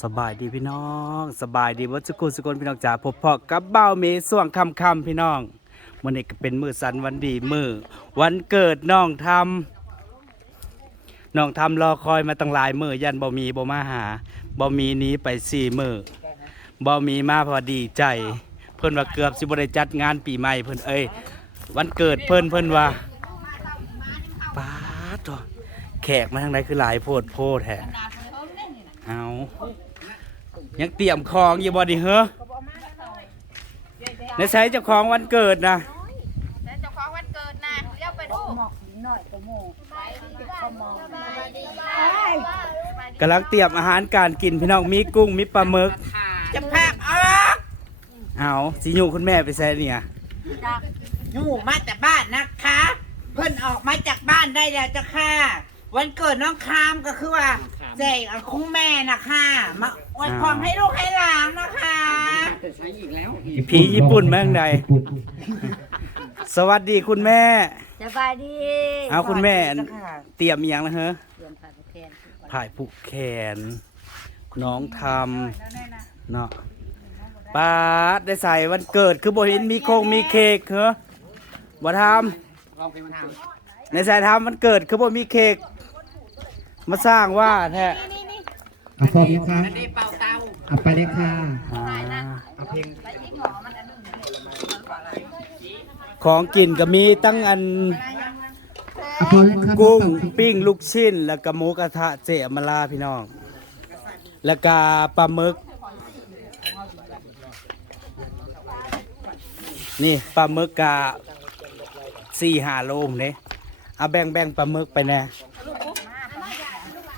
สบายดีพี่น้อง สบายดีวัดสกุลสกุลพี่น้องจ๋าพบพาะกับเบ้าเมส่วงคำคำพี่น้องวันนี้ก็เป็นมือสันวันดีมือวันเกิดน้องทำน้องทำรอคอยมาตั้งหลายมือยันบ่มีบ่มาหาบ่มีนี้ไปสี่มือบ่มีมาพอดีใจ เพิ่นว่าเกือบสิบ่ได้จัดงานปีใหม่เพิ่นเอ้ยวันเกิดเพิ่นเพิ่นว่าป้าตัวแขกมาทางไหนคือหลายโพดโพดแท้เอา ยังเตรียมของอยู่บ่ดิเฮ้อในใช้เจ้าของวันเกิดนะแล้วเจ้าของวันเกิดนะเรียกไปดูกำลังเตรียมอาหารการกินพี่น้องมีกุ้งมีปลาหมึกจะภาพออกเอาสิยูคุณแม่ไปใส่เนี่ยอยู่มาแต่บ้านนะคะ เพิ่นออกมาจากบ้านได้แล้วเจ้าค่ะ วันเกิดน้องคามก็คือว่าแจกคุ้งแม่นะคะมา อวยพรให้ลูกให้หลานนะคะผีญี่ปุ่นแม่งใดสวัสดีคุณแม่ สบายดีเอาคุณแม่เจ้าค่ะเตรียมอหย่างนะเฮ้อเดือนผ่านแทนถ่ายผูกแขน น้องทำเนาะป้าดได้ใส่วันเกิดคือบ่เห็นมีโคงมีเค้กเหรอบ่ทำในใส่ทำวันเกิดคือบ่มีเค้กมาสร้างว่าแท้ เอาพร้อมนะคะอันนี้เป่าเตาเอาไปเลยค่ะอ่าเอาเพลงของกินก็มีตั้งอันเอาพอเลยค่ะกุ้งปิ้งลูกชิ้น แล้วก็หมูกระทะเจอมาลาพี่น้อง แล้วก็ปลาหมึก นี่ปลาหมึกกะสี่ห้าโลมเนี่ยเอาแบ่งแบ่งปลาหมึกไปแน่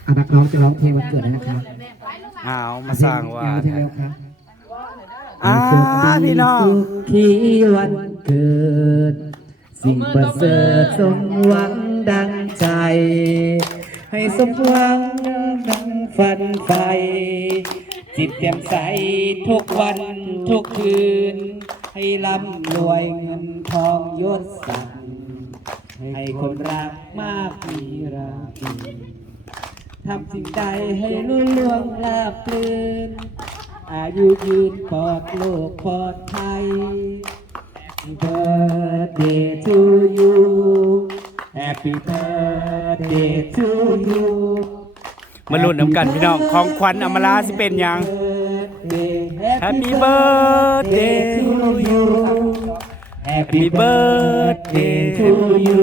อานักร้องจะร้องเพลงวันเกิดนะคะเอามาสร้างว่าเอเพลงเร็วค่ะอ่าพี่น้องที่วันเกิด สิ่งประเสริฐสมหวังดังใจ ให้สมหวังดังฝันใฝ่จิตแจ่มใสทุกวันทุกคืน ให้ร่ำรวยเงินทองยศศักดิ์ให้คนรักมากมีราคี ทำสิ่งใดให้ลุ่นล่วงราบลื่นอายุยืนปลอดโลกปลอดภัย Birthday to you Happy birthday to you มาลุ้นน้ำกันพี่น้องของขวัญอมราสิเป็นหยัง Happy birthday to you Happy birthday to you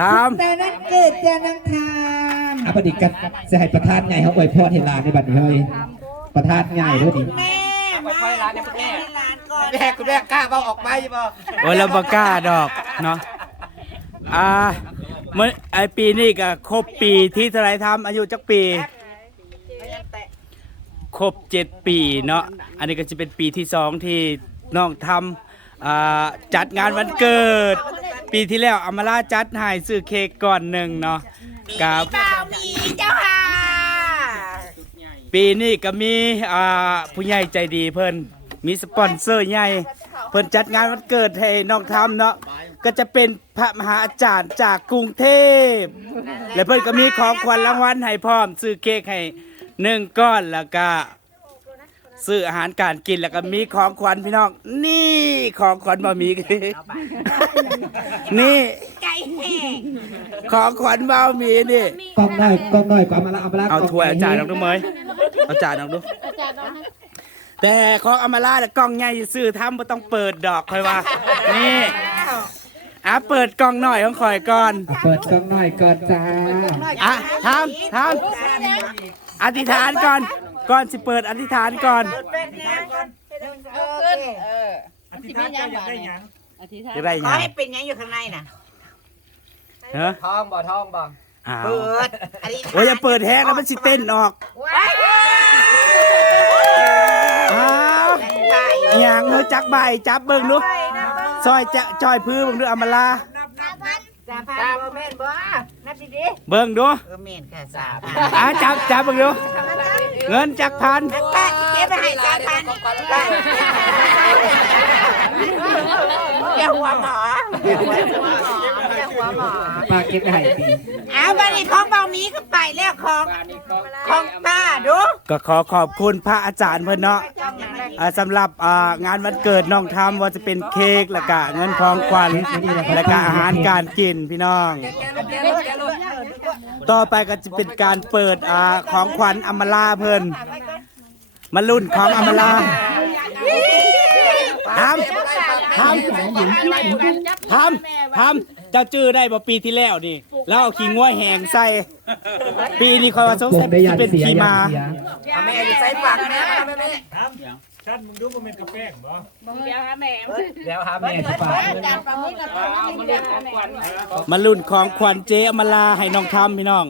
หญ้าทำแต่วันเกิดจะนังทามอะประดิษฐ์กันจะให้ประธานใหญ่เขาอวยพรให้หลานในบัดนี้เฮ้ยประธานใหญ่ด้วยดิแม่มาให้หลานเนี่ยแม่หลานก่อนแม่คุณแม่กล้าเอาออกไปบ่โอ้ยเราบกล้าดอกเนาะอ่าเมื่อไอปีนี้ก็ครบปีที่เท่าไหรทำอายุจักปีครบเจ็ดปีเนาะอันนี้ก็จะเป็นปีที่สองที่น้องทำอ่าจัดงานวันเกิด ปีที่แล้วอามาลาจัดให้ซื้อเค้กก่อนหนึ่งเนาะกับเป่าหมีเจ้าค่ะ ปีนี้ก็มีอ่าผู้ใหญ่ใจดีเพิ่นมีสปอนเซอร์ใหญ่ เพิ่นจัดงานวันเกิดให้น้องทำเนาะก็จะเป็นพระมหาอาจารย์จากกรุงเทพ และเพิ่นก็มีของขวัญรางวัลให้พร้อมซื้อเค้กให้หนึ่งก้อนแล้วก็ ซื้ออาหารการกินแล้วก็มีของขวัญพี่น้อง นี่ของขวัญบะหมี่นี่ไก่แห้งของขวัญเบาหมีนี่กล้องน้อยกล้องน้อยกว่ามาละเอามาละเอาถ้วยเอาจานน้องดูเมยเอาจานน้องดูแต่ของอำมาลาเนี่ยกล้องใหญ่ซื้อทำบ่ต้องเปิดดอกค่อยว่า นี่อะเปิดกล้องหน่อยของข่อยก่อน เปิดกล้องน้อยก่อนจ้าอะทำทำอธิษฐานก่อน ก่อนสิเปิดอธิษฐานก่อน เป็นแน่ก่อนขึ้นเออที่ท่านจะอยากได้หยังจะได้ขไงอให้เป็นยังอยู่ข้างในน่ะ เฮ้อทองบ่ทองบ่อ้าวเปิดอันนี้โอ้ยอย่าเปิดแฮกแล้วมันสิเต้นออกว้ายอ้าวไปอหย่างเฮ้ยจักใบจับเบิ่งดูซอยจะจอยพื้นเบิ่งดูอำมาลา สามพันบ่แม่นบ่นับดีเบิ่งดูๆเออแม่นค่ะสามพันอะจับจับเบิ่งดู เงินจักพันแล้วป้าเก็บไปให้สามพันอย่าหัวหมออย่าหัวหมออย่า หัวหมอมาเก็บไห่ปีเอาบันนี้ของเบามีก็ไปแล้วของของป้าดูก็ขอขอบคุณพระอาจารย์เพิ่นเนาะอ่าสำหรับอ่างานวันเกิดน้องทำว่าจะเป็นเค้กแล้วก็เงินของขวัญแล้วก็อาหารการกินพี่น้อง ต่อไปก็จะเป็นการเปิดอ่าของขวัญอำมาลาเพิ่นมารุ่นของอำมาลาทำทำทำทำ เจ้าจื้อได้บ่ปีที่แล้วนี่ แล้วเอาขิงงัวแหงใส่ ปีนี้คอยวาสงสัยเป็นขีมา แม่อยู่ใส่ปากแม่แม่แม่ชัดมึงดูมันเป็นกระแป้งบ่แล้วหาแม่สิปากมาลุ่นของขวัญเจอมาลาให้น้องทำพี่น้อง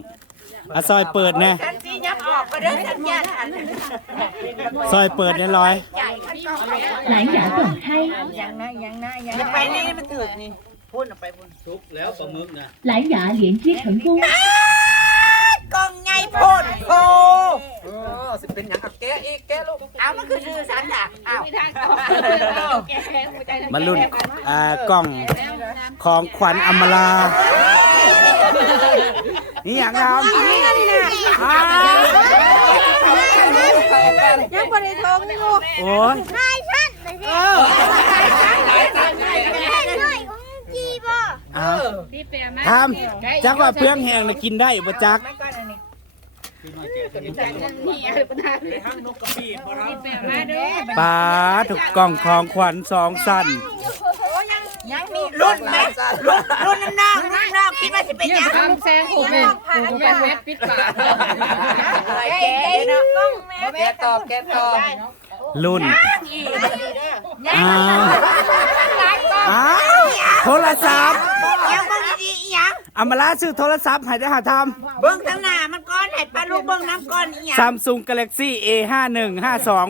อาซอยเปิดแน่ยซอยเปิดเนี่ยร้อย หลอยางเปิดให้ยังนะยังนะยังไปนี่มันถือนี่ พ่นออกไปพ่นซุกแล้วปลาหมึกนะหลายหยาเหรียญที่ถึงกุ้งกองไงพ่นโพเออสิเป็นหยังกับแกะอีกแกะลูกเอามันคือชื่อสันอะเอาไม่ไารุ่นอ่ากล้องของขวัญอำมรานี่อย่างเราอ่ายังบริโภคอยู่โอ้ย เออ อ้าวทำจักว่าเปลืองแห้งน่ะกินได้บ่จักนี่อะไรปัญหาในห้างนกกระปีบ่รับมาเด้อปลาถูกกล่องของขวัญสองสั้นยังมีรุ่นไหมรุ่นรุ่นน้องรุ่นน้องคิดว่าจะเป็นยังทำแซงผมเป็นผมเป็นเวทปิดปากแกเนาะแกะตอบแกะตอบรุ่น อ้าวอ้าวโทรศัพท์ยังเบิ่งดีๆยังอำมาลาซื้อโทรศัพท์ให้ได้หาทเบิ่งทั้งหน้ามันก้อนให้ปลาลูกเบิ่งน้ำก้อนอีหยังำซัมซุงกาแล็กซี่ A ห้าหนึ่งห้าสอง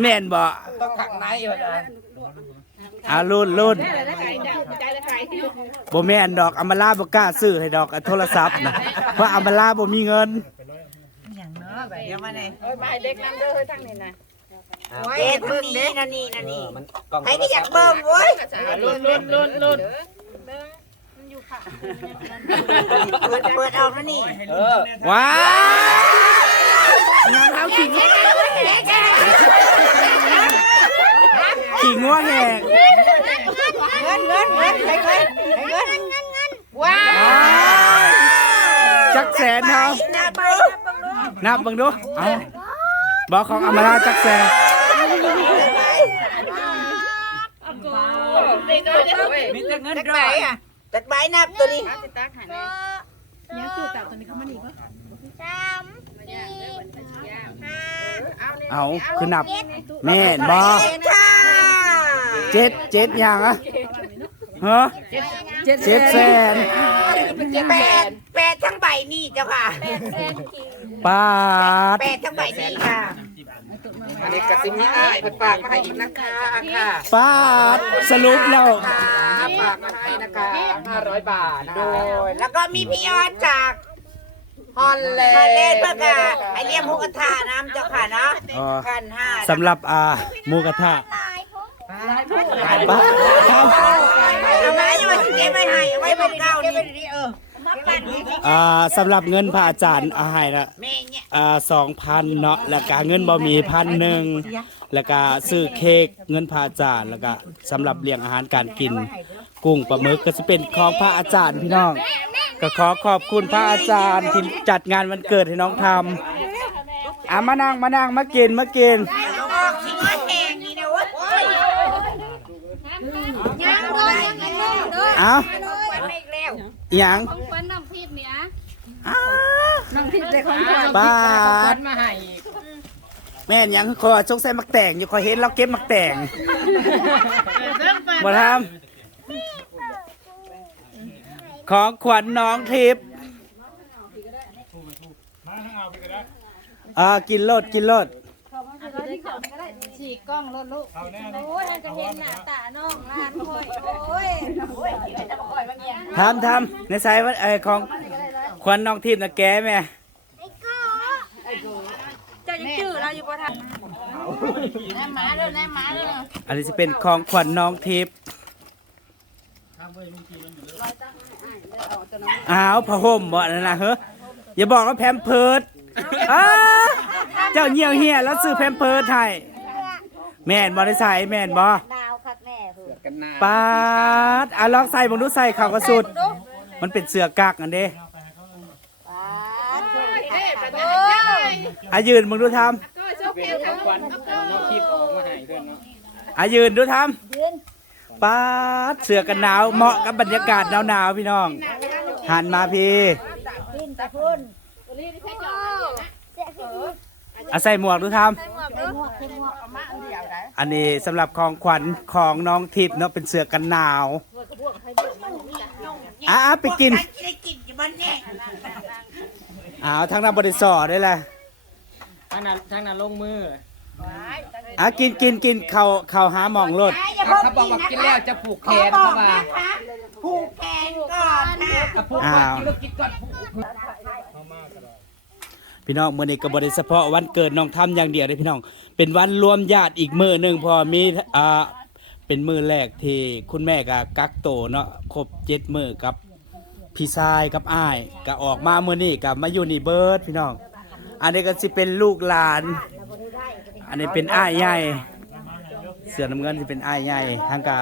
แม่นบ่ต้องขังในอยู่นะอ่ารุ่นรุ่นแล้วไก่ดาวใจแล้วไก่ที่บ่แม่นดอกอำมาลาบ่กล้าซื้อให้ดอกโทรศัพท์นะเพราะอำมาลาบ่มีเงิน เดี๋ยวมาเลยเอ้ยมาเด็กนั่นเด้อเฮ้ยตั้งนี่นะ เอ็ดเบิ่งนี่นะนี่นะนี่มันกล่องใครก็อยากเบิ่งเว้ยลุ้นลุ้นลุ้นลุ้นเปิดเปิดเอานะนี่เออว้าวยังเอาขิงขิงงัวแหงเงินเงินเงินใครเงินใครเงินว้าว้าวจักแสนเฮานับดูนับเบิ่งดูเอาบอกของอำมาลาจักแสน โดยเด้อเว้ยมีแต่เงินจักด้ใบวยอะจักใบนับตัวนี้ตักหันเลยยังตู้ตับตัวนี้เข้ามาดีป่ห้าเอาคือนับ แม่นบ่เจ็ดค่ะเจ็ดเจ็ดอย่างอะฮะเจ็ดแสนแปดแปดทั้งใบนี่เจ้าค่ะปาด แปดทั้งใบนี่ค่ะ อันนี้กระซิบนี่อ้ายเพิ่นฝากมาให้อีกนะคะค่ะปาดสรุปแล้วฝากมาให้นะคะ500 บาทนะโดคะยแล้วก็มีพี่ออสจากฮอลแลฮอลแลนนด์ด์เพื่อกะไอเรียกหมูกระทะน้ำเจ้าค่ะเนาะอ๋อพันห้าสำหรับอ่าหมูกระทะปาดครับ อ่าสำหรับเงินพระอาจารย์อาให้ละแม่เนี่ยอ่าสองพันเนาะแล้วก็เงินบ่มีพันหนึ่งแล้วก็ซื้อเค้กเงินพระอาจารย์แล้วก็สำหรับเลี้ยงอาหารการกิน กุ้งปลาหมึกก็จะเป็นของพระอาจารย์พี่น้อง ก็ขอขอบคุณพระอาจารย์ที่จัดงานวันเกิดให้น้องทำอะมานั่งมานั่งมากินมากินลูกออกขี้ง้อยแหงนี่นะเว้ยยังเลยยังไงเด้อเอาอหย่าง น้ำทิพย์เลยของขวัญบาดมาให้แม่นหยังคอชกใส่มักแต่งอยู่คอยเห็นเราเก็บมักแต่งมาทำของขวัญน้องทิพย์มาทางเอาไปก็ได้อ่ากินโลดกินโลดฉีกกล้องรถลูกเอาแน่โอ้ยจะเห็นหน้าตาน้องลานค่อยโอ้ยทำทำในสายว่าไออของ ขวัญน้องทิพย์นะแกแม่จะยังจื้อเราอยู่บ่ทันแน่หมาเด้อแน่หมาเด้ออันนี้จะเป็นของขวัญน้องทิพย์อ้าวผ้าห่มบ่นั่นนะเฮ้ยอย่าบอกว่าแพมเพิร์ดอ้าเจ้าเหี่ยวเหี่ยแล้วซื้อแพมเพิร์ดให้แม่นบ่ได้ใส่แม่นบ่กันนาปาดอะลองใส่บังดูใส่เข่ากระสุด มันเป็นเสือกักอันเด้ อะยืนมึงดูทเป็นของขวัญน้องทิพย์ออกมาให้เพื่อนเนาะำอะยืนดูทำปาดเสือกันหนาวเหมาะกับบรรยากาศหนาวๆพี่น้อง หันมาพี่อะใส่หมวกดูทำอันนี้สำหรับของขวัญของน้องทิพย์เนาะเป็นเสือกันหนาวอะอะไปกินฉันจะได้กินอยู่บ้านเนี่ยอ้าวทางนั้นบริสอได้แหละ ทางนั้นทางนั้นลงมืออะกินกินกินเข่าเข่าหาหมองรถอย่าเขาเพิ่งบอกกินว่านะกินแล้วจะผูกแขขอนบอเข้ากมานะคะผูกแขนก่อนค่ะผูกก่อนกินแล้วกินก่อนผูกพี่น้องมื้อนี้ก็บ่ได้เฉพาะวันเกิดน้องทำอย่างเดียวเด้อพี่น้อง เป็นวันรวมญาติอีกมื้อหนึงเพอมีอ่าเป็นมื้อแรกที่คุณแม่ก็กักโตวเนาะครบ7มื้อกับพี่ชายกับอ้ายก็ออกมามื้อนี้ก็มาอยู่นี่เบิดพี่น้อง อันนี้ก็สิเป็นลูกหลาน อันนี้เป็นอ้ายใหญ่ เสือน้ำเงินที่เป็นอ้ายใหญ่ทางกา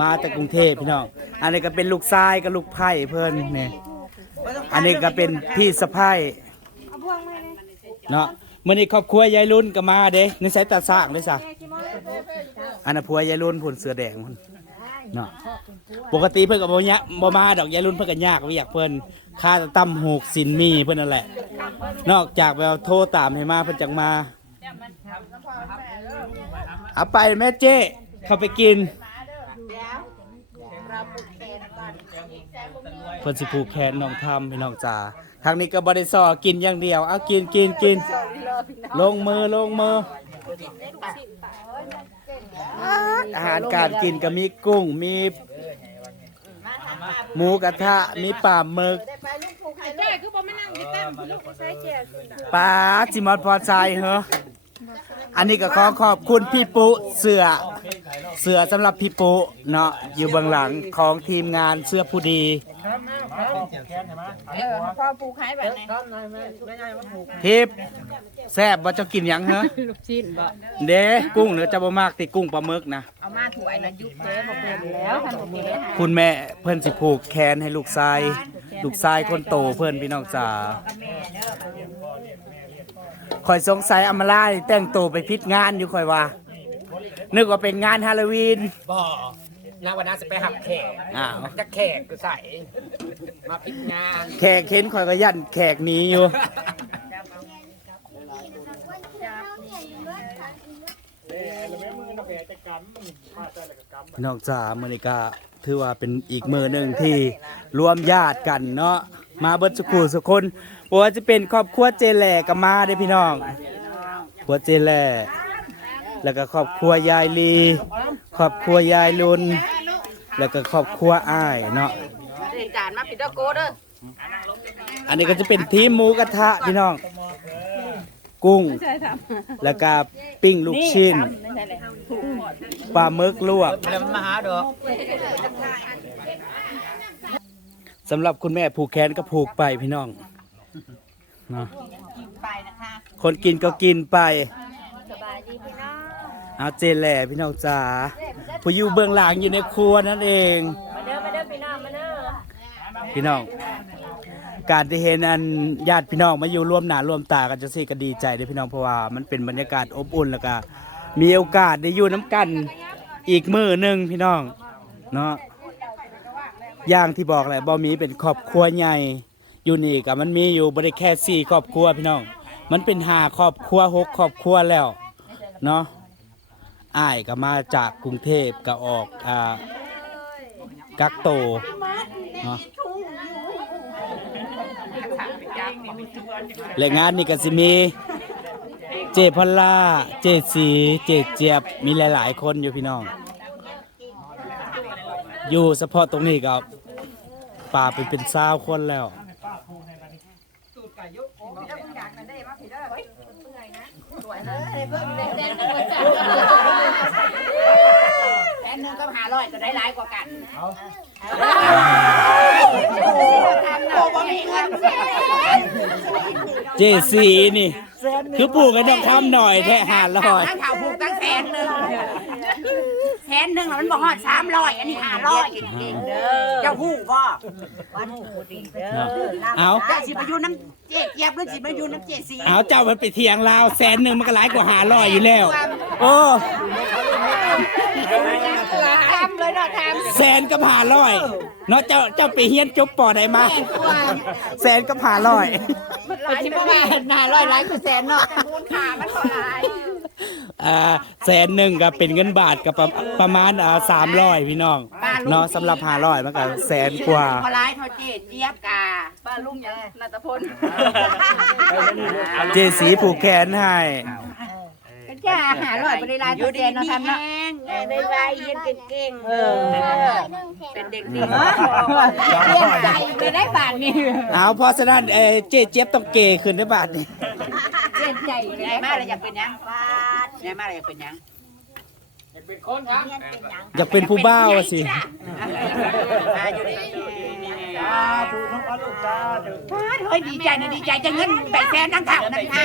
มาจากกรุงเทพพี่น้อง อันนี้ก็เป็นลูกชายกับลูกไผ่เพิ่นนี่อันนี้ก็เป็นพี่สะพ้ายเนาะมื่อนี้ครอบครัวยายรุ่นก็มาเด้ในสายตาสร้างเลยซะอันน่ะผัวยายรุ่นผลเสือแดงพุ่น เนาะปกติเพิ่นก็บ่ยะบ่มาดอกยายรุ่นเพิ่นก็ยากบ่อยากเพิ่นค่าตำหูกสินมีเพิ่นนั่นแหละ นอกจากไปเอาโทรตามให้มาเพิ่นจังมาเอาไปแม่เจ้เข้าไปกินเพิ่นสิผูกแขนน้องทำพี่น้องจ๋าทางนี้ก็บ่ได้ซอกินอย่างเดียวเอากินกินกินลงมือลงมือ อาหารการกินก็มีกุ้งมีหมูกระทะมีปลาหมึกแจ้คือบ่มานั่งอยู่ตั้มลูกใส่แจ้ปลาจิมอดพอใจเหรออันนี้ก็ขอขอบคุณพี่ปุเสือ เสือสำหรับพี่ปุเนาะอยู่เบื้องหลังของทีมงานเสื้อผู้ดีครับครับแขนเห็นไหมเออพอปลูกให้แบบนี้ทิพย์แซ่บว่าจะกินหยังเหรอลูกชิ้นบ่เด้กุ้งหรือจะบ่มากติกุ้งปลาหมึกนะเอามาถวายนะยุบเจ๊บ่เป็นแล้วท่านบ่เป็นคุณแม่เพิ่นสิผูกแขนให้ลูกชายลูกชายคนโตเพิ่นพี่น้องจ๋าคอยสงสัยอำมาลานี่แต่งตัวไปพิดงานอยู่คอยว่า นึกว่าเป็นงานฮาโลวีน บ่นางวันนั้นจะไปหับแขกอ้าว จะแขกก็ใส่มาพิจงานแขกเห็นคอยก็ยันแขกหนี้อยู่แล้วแม่มือนักแผลจะกำมาแต่ละกำพี่น้องจ๋ามื้อนี้ก็ถือว่าเป็นอีกมื้อหนึงที่รวมญาติกันเนาะมาเบิดสุขุสุกคนบ่ว่าจะเป็นครอบครัวเจแหลก็มาเด้อพี่น้องครัวเจแหล แล้วก็ครอบครัวยายลี ครอบครัวยายลุน แล้วก็ครอบครัวอ้ายเนาะ จานมาปิดตะโกเด้ออันนี้ก็จะเป็นทีมหมูกระทะพี่น้อง กุ้ง แล้วก็ปิ้งลูกชิ้น ปลาหมึกลวก แล้วมันมาหาดอกสำหรับคุณแม่ผูกแขนก็ผูกไปพี่น้องเนาะไปนะคะคนกินก็กินไป เอาเจนแหล่พี่น้องจ๋าผู้อยู่เบื้องหลังอยู่ในครัวนั่นเอง มาเด้อมาเด้อพี่น้องมาเด้อพี่น้อง การที่เห็นอันญาติพี่น้องมาอยู่ร่วมหน้าร่วมตากันจังซี่ก็ดีใจเด้อพี่น้องเพราะว่ามันเป็นบรรยากาศอบอุ่นแล้วก็มีโอกาสได้อยู่น้ำกันอีกมื้อหนึงพี่น้องเนาะอย่างที่บอกแหละบ่มีเป็นครอบครัวใหญ่อยู่นี่ก็มันมีอยู่บ่ได้แค่สี่ครอบครัวพี่น้อง มันเป็นห้าครอบครัวหกครอบครัวแล้วเนาะ อ้ายก็มาจากกรุงเทพก็ออกอ่ากักโตเนาะและงานนี้ก็สิมี เจพอลล่า เจสีเจเจี๊ยบมีหลาย ๆ คนอยู่พี่น้อง อยู่เฉพาะตรงนี้ก็ป่าไปเป็นซาวคนแล้วแสนหนึ่งก็หาร้อยก็ได้หลายกว่ากันโอ้บ่มีเงินแสนเจสีนี่ คือปลูกกันต้องทำหน่อยแท้หาลอยตั้งข่าวผูกตั้งแสนหนึ่งแส นหนึ่งน่ะมันบอกฮอดสามร้อยอันนี้ห้าร้อยเก่งๆเด้อเจ้าหู้บ่เนาะเอาเจ้าสิมาอยู่น้ำเจ๊เจี๊ยบหรือสิมาอยู่น้ำเจ๊สีเอาเจ้ามันไปเถียงลาวแสนหนึ่งมันก็หลายกว่าหาลอยอยู่แล้ว โอ้ทำเลยเนาะทำแสนกับหาลอยเนาะเจ้าเจ้าไปเฮียนจบปอได้มาแสนกับหาลอยปัจจุบันหน้าร้อยหลายคือแสนเนาะมูลค่ามันเท่าไหร่ อ่าแสนหนึ่งก็เป็นเงินบาทกับประประมาณอ่าสามร้อยพี่น้องเนาะสำหรับหาร้อยมันก็แสนกว่ามาหลายเท่าเจ๊เจี๊ยบกาป้าลุงยังนัตพล เจสีผูกแขนให้ จ้าหาร้อยบริลายตัวเจนเนาะทำเนาะได้ไวเย็นเก่งๆเออเป็นเด็กดีเรียนใจไปได้บาทนี่เอาเพราะฉะนั้นเออเจเจี๊ยบต้องเกย์ขึ้นได้บาทนี่เรียนใจไปได้มาเลยอยากเป็นยังได้มาเลยอยากเป็นยัง เป็นคนครับอยากเป็นผู้บ้าวอะสิมาอยู่ดีถูกน้องปลาลูกตาถูกเฮ้ยดีใจนะดีใจจะเงินแปดแสนทั้งข่าวนั่นค่ะ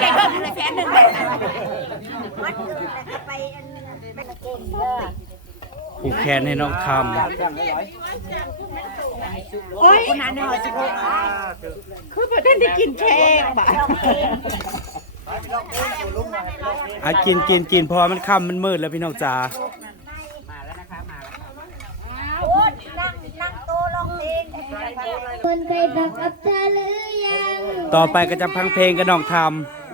ได้เพิ่มเลยแสนหนึ่งเลยผูกแขนให้น้องคโอ้ยคนนั้นเนี่ยสิบหกคือประเด็นได้กินแข้งบ่ำ อากินกินกินเพอมันค่ำมันมืดแล้วพี่น้องจ๋ามาแล้วนะคะมาแล้วคนเคยบอกกับเธอหรือยังต่อไปก็จะพังเพลงกับน้องท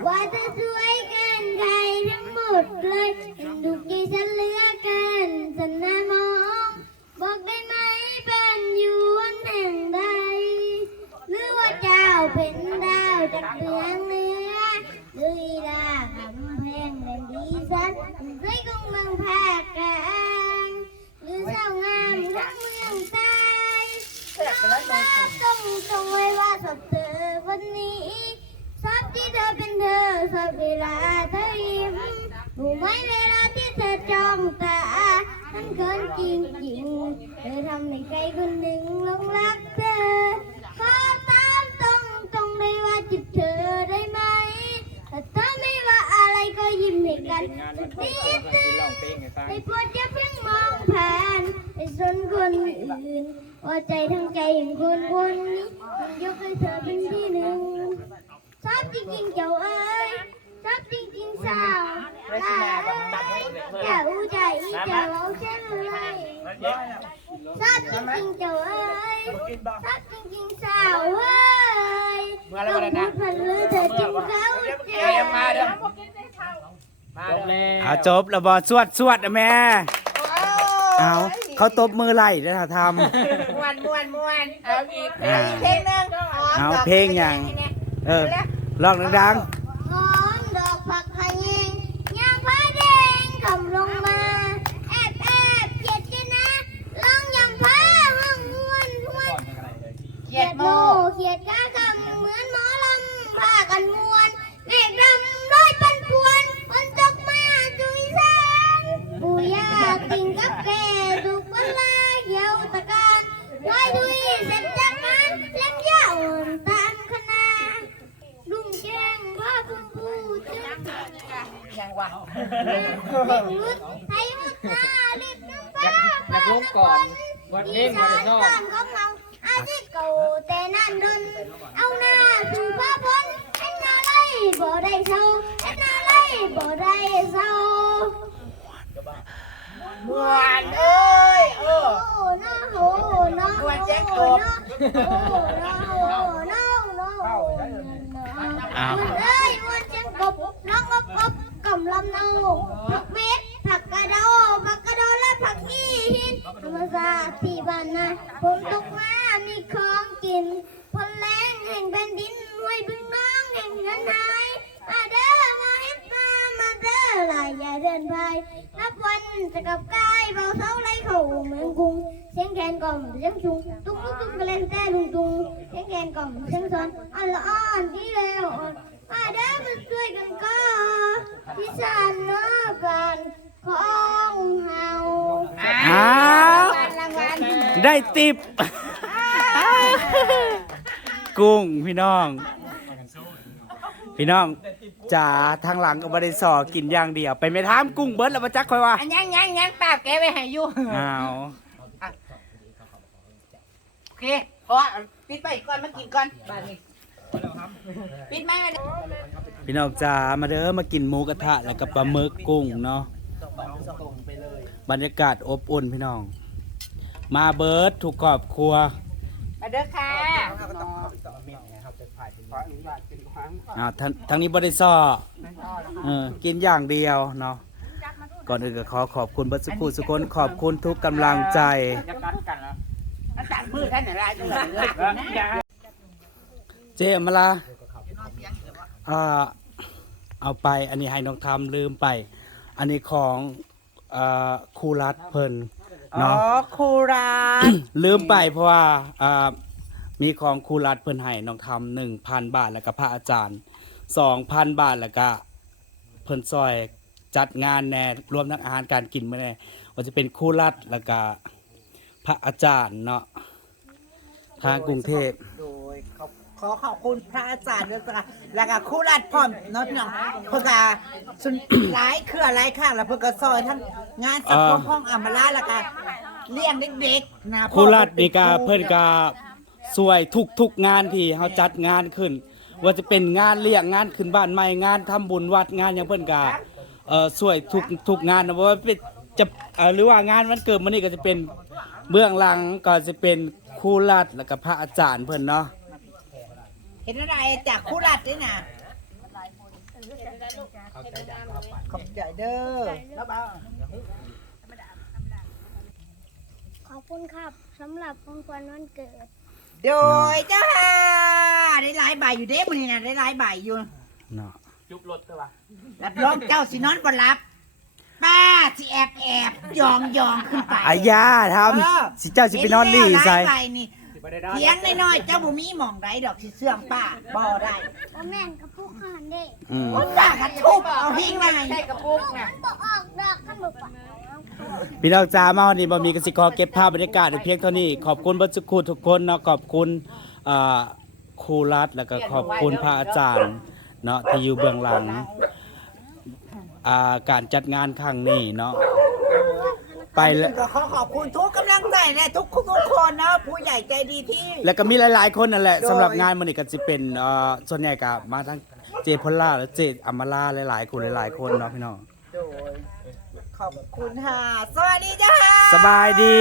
ว่าเธอสวยเกินใครทั้งหมดเลยดูใจฉันเหลือเกินฉันน่ามอง บอกได้ไหมเป็นอยู่วันแห่งใดหรือว่าเจ้าเป็นดาวจากเมืองเหนือหรืออีลาคำแพงแดนดีสันใส่ของ เมืองภาคกลางหรือสาวงามทั้งเมืองใต้ต้องตรงไว้ว่าชอบเธอวันนี้ชอบที่เธอเป็นเธ กันสักนิดนึงไอ้ปวดจะเพิ่งมองผ่านไอ้สนคนอื่นว่าใจทั้งใจของคนคนนี้มันยกให้เธอเป็นที่หนึ่งชอบจริงๆเจ้าเอ้ยชอบจริงๆสาวลาเอ้ยเจ้าใจเจ้าเอาฉันเลยชอบจริงๆเจ้าเอ้ยชอบจริงๆสาวเอ้ยต้องพูดพันลือเธอจึงเข้าใจมา เด้อมาเด้อเอาจบแล้วบอสวดสวดนะแม่เอาเขาตบมือไล่แล้วทำมวนมวนมวนเอาอีกอ่าเพลงหนึ่งเอาเพลงอย่างเออร้องดังหอมดอกผักพะแยงยางผ้าแดงคำลงมา แอบแอบเขียดกันนะลองยำผ้าห้องมวนมวนเขียดโมเขียดกาคำเหมือนหมอลำผ้ากันมวนเมฆดำ ย่ากินกับแกถูกเวลาเหี่ยวตะการไว้ดุยเสร็จจากนั้นเล่มยาวตามคณะลุงแจ้งว่าคุณผู้เจ้าวะลิบลุดไทยมุดหน้าลิบน้ำฟ้าอยากลงก่อนบทเพลอีงบสาทนชอบบ้านของเราอาทิตย์เก่าแต่นั่นดนเอาหน้าสู่พระพลเห็นอะไรบ่ได้เศร้าเห็นอะไรบ่ได้เศร้า มวนเอ้ยเออโอ้น้าโอ้น้าโอ้น้าโอ้น้าโอ้น้าโอ้น้ามันเอ้ยมันจังกบน้องอบอบกำลำเนาผักเม็ดผักกระเดาผักกระโดและผักอีหินธรรมศาสตร์ที่บ้านนาผมตกมามีของกิน พลแรงแห่งแผ่นดินไว้บึงน้องแห่งเงินหายมาเด้อมาเฮ็ดมามาเด้อลายอย่าเดินไปนับวันจะกลับกายเบาเท้าไรเข่าเมืองกรุงเสียงแคนกล่อมเสียงชุงตุ้งตุ้งตุ้งกระเล่นแต่ลุงตุงเสียงแคนกล่อมเสียงซอนอ่อนละอ่อนที่เร็วอ่อนมาเด้อมาช่วยกันก็พิสานเนาะกันของเฮาอ้าวรางวัลได้ติบ กุ้งพี่น้อง พี่น้องจ๋าทางหลังก็บ่ได้สอกินอย่างเดียว ไปไม่ถามกุ้งเบิดแล้วมาจักค่อยว่าอันยังยังยังป้าแกไว้ให้อยู่อ้าวโอเคพอปิดไปก่อนมากินก่อนบ้านนี้ปิดไหมมาเด้อพี่น้องจ๋ามาเด้อมากินหมูกระทะแล้วก็ปลาหมึกกุ้งเนาะบรรยากาศอบอุ่นพี่น้อง มาเบิดทุกครอบครัว มาเด้อค่ะอ่าทางทางนี้บริษัทเออกินอย่างเดียวเนาะก่อนอื่นก็ขอขอบคุณเบัสกุสุคนขอบคุณทุกกำลังใจ จะกัดกันแล้วมันตัดมือท่านอะไรจังเลยอย่าเจมาลาอ่าเอาไป อันนี้ให้น้องทำลืมไป อันนี้ของอ่าครูรัฐเพิ่น อ๋อเนาะครูราลืมไปเพราะว่าอ่ามีของครูรัฐเพิ่นให้น้องทำหนึ่งพันบาทแล้วก็พระอาจารย์สองพันบาทแล้วก็เพิ่นซอยจัดงานแน่รวมทั้งอาหารการกินมาแน่ว่าจะเป็นครูรัฐแล้วก็พระอาจารย์เนาะทางกรุงเทพ โดยขอ ขอขอบคุณพระอาจารย์ด้วยจ้ะแล้วก็ครูรัดพร้อมเนาะพี่น้องเพื่อก็สุน หลายเครือหลายข้างแล้วเพื่อก็ซอยทั้งงานสังคมห้องอมราแล้วก็เลี้ยงเด็กๆนะครูรัฐนี่ก็เพิ่นก็ช่วยทุกทุกๆงานที่เฮาจัดงานขึ้น ว่าจะเป็นงานเลี้ยงงานขึ้นบ้านใหม่งานทำบุญวัดงานหยังเพิ่นก็เอ่อช่วยทุกทุกงานนะว่าเป็นจะเอ่อหรือว่างานวันเกิดมื้อนี้ก็จะเป็นเบื้องหลังก็จะเป็นครูรัฐแล้วก็พระอาจารย์เพิ่นเนาะ เห็นอะไรจากครูรัดด้วยนะขอบใจเด้อแล้วเบาขอบคุณครับสำหรับของขวัญวันเกิด โดยจ้าได้หลายใบอยู่เด้มื้อนี้นะได้หลายใบอยู่เนาะจุบรถตัววะรับรองเจ้าสินอนบ่หลับ ป้าสิแอบแอบยองยองขึ้นไปอายาทำสิเจ้าสิไปนอนหลี่ใส่ เห็นแล้วหลายใบนี่เถียงน้อยๆเจ้าบ่มีหม่องใดดอกสิเสื่องป้าบ่ได้ว่าแม่นกับพวกข้านเด้อืมโอ้ป้ากระทุบเอาหิ้งมาให้ใช่กระปุกนะบ่ออกดอกขันบ่ปะพี่น้องจ้ามาวันนี้บ่มีกสิกรเก็บภาพบรรยากาศในเพียงเท่านี้ ขอบคุณเบัสกุทุกคนเนาะขอบคุณอ่าครูรัฐแล้วก็ขอบคุณพระอาจารย์เนาะที่อยู่เบื้องหลังอ่าการจัดงานครั้งนี้เนาะ ไปแล้วก็ขอขอบคุณทุกกำลังใจและทุกทุกคนนะผู้ใหญ่ใจดีที่แล้วก็มีหลาย ๆ คนนั่นแหละโดยสำหรับงานมันนี่ก็จะเป็นเอ่อส่วนใหญ่ก็มาทั้งเจพลล่าและเจอมราหลายๆ คนหลาย ๆ คนเนาะพี่น้องโดยขอบคุณค่ะสวัสดีจ้าสบายดี